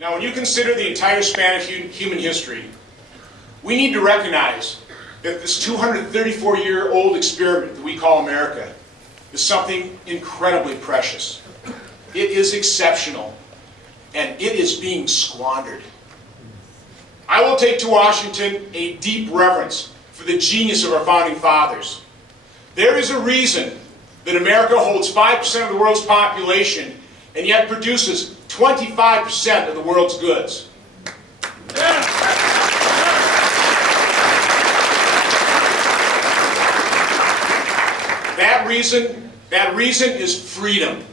Now, when you consider the entire span of human history, we need to recognize that this 234-year-old experiment that we call America is something incredibly precious. It is exceptional, and it is being squandered. I will take to Washington a deep reverence for the genius of our founding fathers. There is a reason that America holds 5% of the world's population and yet produces 25% of the world's goods. That reason is freedom.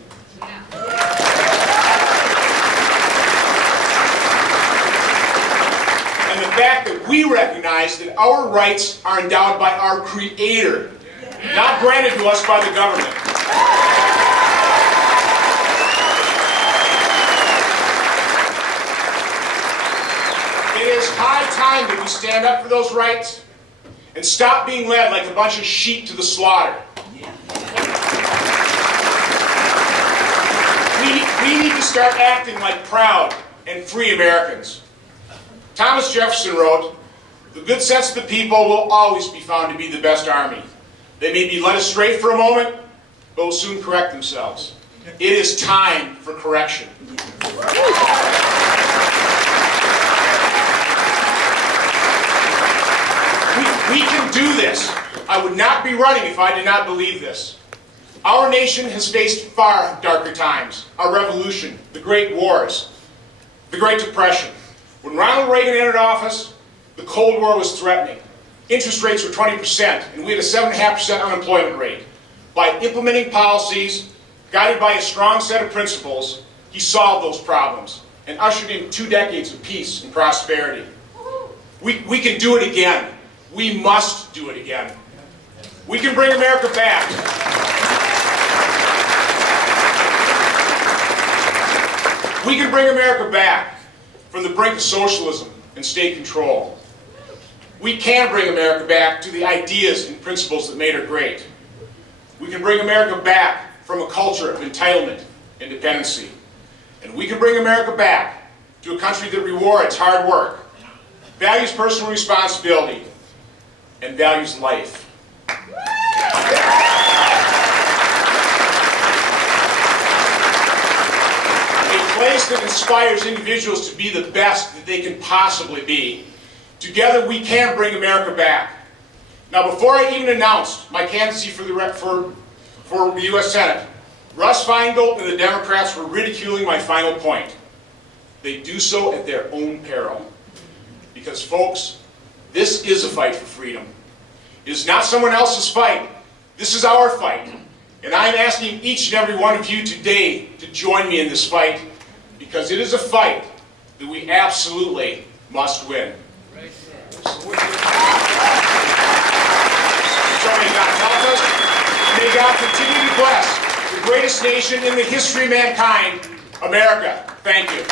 And the fact that we recognize that our rights are endowed by our Creator, not granted to us by the government. It is high time that we stand up for those rights and stop being led like a bunch of sheep to the slaughter. We need to start acting like proud and free Americans. Thomas Jefferson wrote, "The good sense of the people will always be found to be the best army. They may be led astray for a moment, but will soon correct themselves." It is time for correction. We can do this. I would not be running if I did not believe this. Our nation has faced far darker times. Our revolution, the Great Wars, the Great Depression. When Ronald Reagan entered office, the Cold War was threatening. Interest rates were 20%, and we had a 7.5% unemployment rate. By implementing policies guided by a strong set of principles, he solved those problems and ushered in 2 decades of peace and prosperity. We can do it again. We must do it again. We can bring America back. We can bring America back from the brink of socialism and state control. We can bring America back to the ideas and principles that made her great. We can bring America back from a culture of entitlement and dependency. And we can bring America back to a country that rewards hard work, values personal responsibility, and values life. A place that inspires individuals to be the best that they can possibly be. Together we can bring America back. Now, before I even announced my candidacy for the U.S. Senate, Russ Feingold and the Democrats were ridiculing my final point. They do so at their own peril. Because, folks, this is a fight for freedom. It is not someone else's fight. This is our fight. And I'm asking each and every one of you today to join me in this fight, because it is a fight that we absolutely must win. So may God help us. May God continue to bless the greatest nation in the history of mankind, America. Thank you.